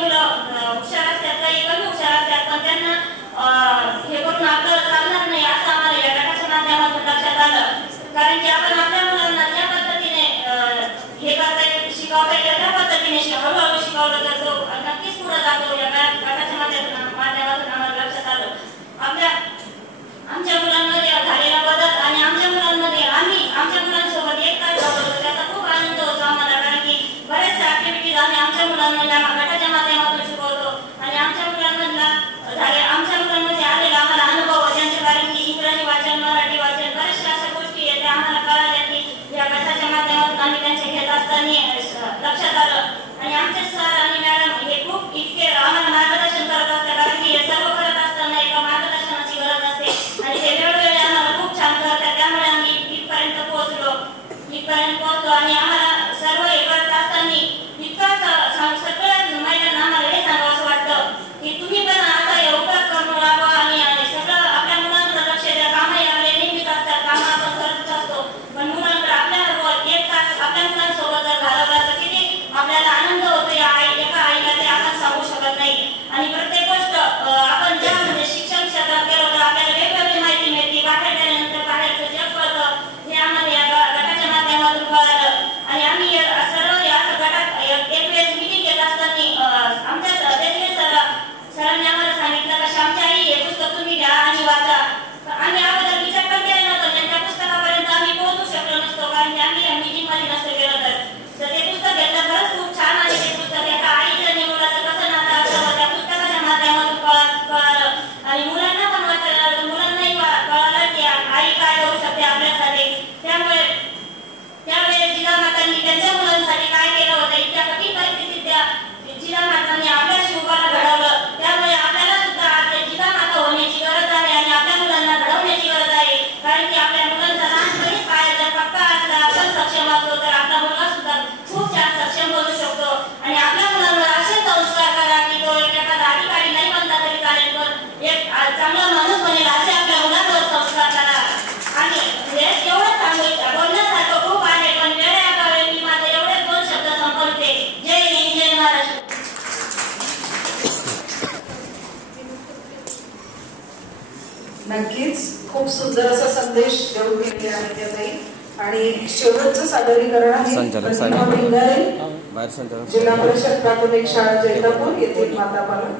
मुलं हुशार असतात, काही कमी हुशार असतात, पण त्यांना हे करून आपल्याला चालणार नाही असं आम्हाला या गटाच्या माध्यमातून लक्षात आलं. कारण की आपण आपल्या मुलांना ज्या पद्धतीने हे करता शिकवता येईल त्या पद्धतीने हळूहळू शिकवलं तर तो नक्कीच पुढे जातो. या गटाच्या माध्यमातून आम्हाला लक्षात आलं आमच्या मुलांमध्ये झालेला बदल आणि आमच्या मुलांमध्ये आमच्या मुलांसोबत एक तास घालवतो त्याचा खूप आनंद होतो आम्हाला. कारण की बऱ्याचशा ऍक्टिव्हिटीज आम्ही आमच्या मुलांना या गटाच्या माध्यमातून शिकवतो आणि आमच्या मुलांमध्ये आलेला आम्हाला अनुभव ज्यांचे, कारण की इंग्रजी वाचन, मराठी वाचन, बऱ्याचशा अशा गोष्टी आहेत त्या आम्हाला कळाल्या की या गटाच्या माध्यमातून आम्ही त्यांचे घेत असताना लक्षात आलं. आणि आमचे सर आणि मॅडम हे खूप इतके आम्हाला मार्गदर्शन करत असतात, कारण की हे सर्व करत असताना एका मार्गदर्शनाची गरज असते आणि ते वेळोवेळी आम्हाला खूप छान करतात. त्यामुळे आम्ही इथपर्यंत पोहोचलो आणि आम्हाला सर्व हे करत असताना इतकं सगळ्यात महिलांना आम्हाला हे सांगावं वाटतं की तुम्ही पण आता हे उपयोग करून राहावा आणि सगळं आपल्या मुलांकडे लक्ष द्या. कामही आपले नेहमीच असतात, कामं आपण करत असतो, पण मुलांकडे आपल्याबरोबर एक तास आपल्या मुलांसोबत जर घालवला तर किती आपल्याला आनंद होतो. एका आईला ते आपण सांगू शकत नाही. आणि प्रत्येक गोष्ट आपण ज्या म्हणजे शिक्षण क्षेत्रात गेलो तर आपल्याला वेगवेगळी माहिती मिळते. बाहेर गेल्यानंतर बाहेरचं जग कळतं हे आम्हाला या गटाच्या माध्यमातून कळालं. आणि आम्ही सर्व या गटात एक वेळेस मिटिंग घेत असताना आमच्या देखील सरांनी आम्हाला सांगितलं की श्यामच्याई हे पुस्तक तुम्ही घ्या आणि वाचा. आम्ही अगोदर विचार पण केला नव्हता आणि त्या पुस्तकापर्यंत आम्ही पोहोचू शकलो नसतो, कारण की आम्ही या मीटिंगमध्ये नसतो गेलो तर ते पुस्तक घेतलं. खरंच खूप छान आहे ते पुस्तक. एका आईचं आणि मुलाचं कसं नातं असावं त्या पुस्तकाच्या माध्यमातून कळालं. आणि मुलांना पण वाटलं, मुलांनाही कळालं की आई काय करू शकते आपल्यासाठी. त्यामुळे त्यावेळेस जिजामातांनी त्यांच्या मुलांसाठी काय केलं होतं. इतक्या कठीण परिस्थितीत त्या जिजामातांनी आपल्या शिवबाला घडवलं. त्यामुळे आपल्याला सुद्धा आज जिजामाता होण्याची गरज आहे आणि आपल्या मुलांना घडवण्याची गरज आहे. कारण की आपल्या मुलांचा लहानपणी पाय जर पक्का असला, आपण सक्षम असलो तर आपला मुलगा सुद्धा खूप छान सक्षम बनू शकतो. आणि आपल्या मुलांवर असे संस्कार करा की तो एखादा अधिकारी नाही बनला तरी चालेल, पण एक चांगला माणूस बनेल असे आपल्या मुलांवर संस्कार करा. आणि हे एवढं सांगायचं बोलण्यासारखं खूप आहे, पण वेळेअभावी मी माझे एवढे 2 शब्द संपवते. जय हिंद, जय महाराष्ट्र. नक्कीच खूप सुंदर असा संदेश देऊन गेले आहे त्या ताई. आणि शेवटचं सादरीकरण आहे जिल्हा परिषद प्राथमिक शाळा जैतापूर येथील माता पालन.